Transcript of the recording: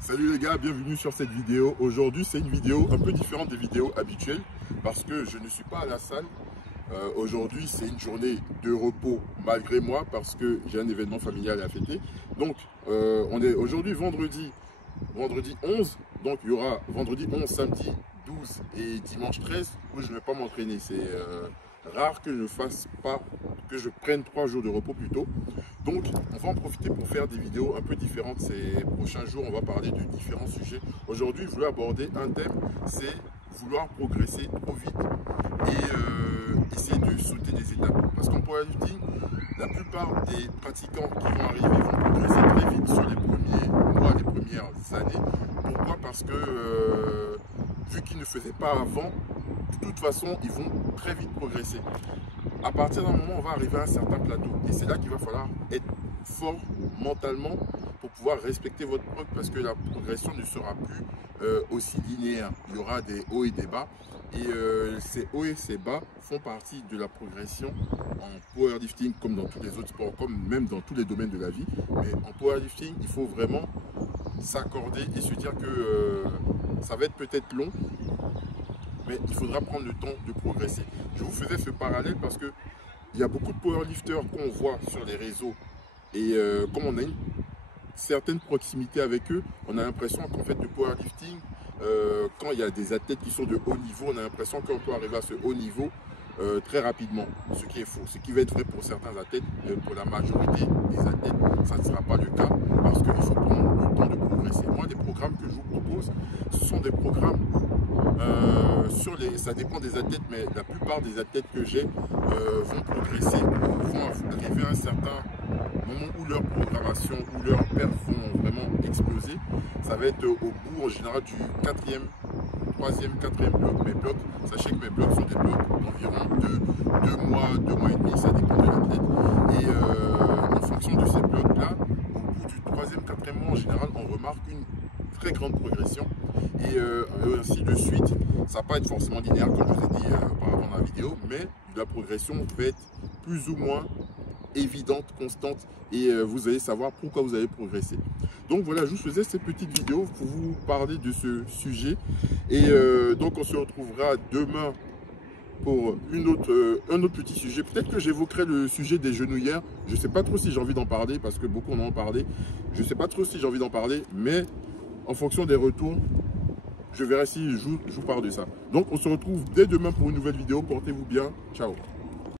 Salut les gars, bienvenue sur cette vidéo. Aujourd'hui, c'est une vidéo un peu différente des vidéos habituelles parce que je ne suis pas à la salle. Aujourd'hui, c'est une journée de repos malgré moi parce que j'ai un événement familial à fêter. Donc, on est aujourd'hui vendredi 11. Donc, il y aura vendredi 11, samedi 12 et dimanche 13 où je ne vais pas m'entraîner. C'est rare que je prenne 3 jours de repos plutôt. Donc, on va en profiter pour faire des vidéos un peu différentes. Ces prochains jours, on va parler de différents sujets. Aujourd'hui, je voulais aborder un thème, c'est vouloir progresser trop vite et essayer de sauter des étapes. Parce qu'en powerlifting, la plupart des pratiquants qui vont arriver vont progresser très vite sur les premiers mois, les premières années. Pourquoi? Parce que vu qu'ils ne faisaient pas avant, de toute façon, ils vont très vite progresser. À partir d'un moment, on va arriver à un certain plateau. Et c'est là qu'il va falloir être fort mentalement pour pouvoir respecter votre progrès, parce que la progression ne sera plus aussi linéaire. Il y aura des hauts et des bas. Et ces hauts et ces bas font partie de la progression en powerlifting, comme dans tous les autres sports, comme même dans tous les domaines de la vie. Mais en powerlifting, il faut vraiment s'accorder et se dire que ça va être peut-être long, mais il faudra prendre le temps de progresser. Je vous faisais ce parallèle parce que il y a beaucoup de powerlifters qu'on voit sur les réseaux et comme on a une certaine proximité avec eux, on a l'impression qu'en fait le powerlifting, quand il y a des athlètes qui sont de haut niveau, on a l'impression qu'on peut arriver à ce haut niveau très rapidement, ce qui est faux. Ce qui va être vrai pour certains athlètes, pour la majorité des athlètes, ça ne sera pas le cas parce qu'il faut prendre le temps de progresser. Moi, des programmes que je vous propose, ce sont des programmes ça dépend des athlètes, mais la plupart des athlètes que j'ai vont progresser, vont arriver à un certain moment où leur programmation, où leurs perfs vont vraiment exploser. Ça va être au bout en général du 4e, 3e, 4e bloc. Mes blocs, sachez que mes blocs sont des blocs d'environ 2 mois, 2 mois et demi, ça dépend de l'athlète. Et en fonction de ces blocs-là, au bout du 3e, 4e mois, en général, on remarque une très grande progression. Et ainsi de suite, ça ne va pas être forcément linéaire, comme je vous ai dit auparavant dans la vidéo, mais la progression va être plus ou moins évidente, constante, et vous allez savoir pourquoi vous allez progresser. Donc voilà, je vous faisais cette petite vidéo pour vous parler de ce sujet. Et donc on se retrouvera demain pour un autre petit sujet. Peut-être que j'évoquerai le sujet des genouillères. Je ne sais pas trop si j'ai envie d'en parler, parce que beaucoup en ont parlé. Je ne sais pas trop si j'ai envie d'en parler, mais en fonction des retours, je verrai si je vous parle de ça. Donc on se retrouve dès demain pour une nouvelle vidéo. Portez-vous bien. Ciao.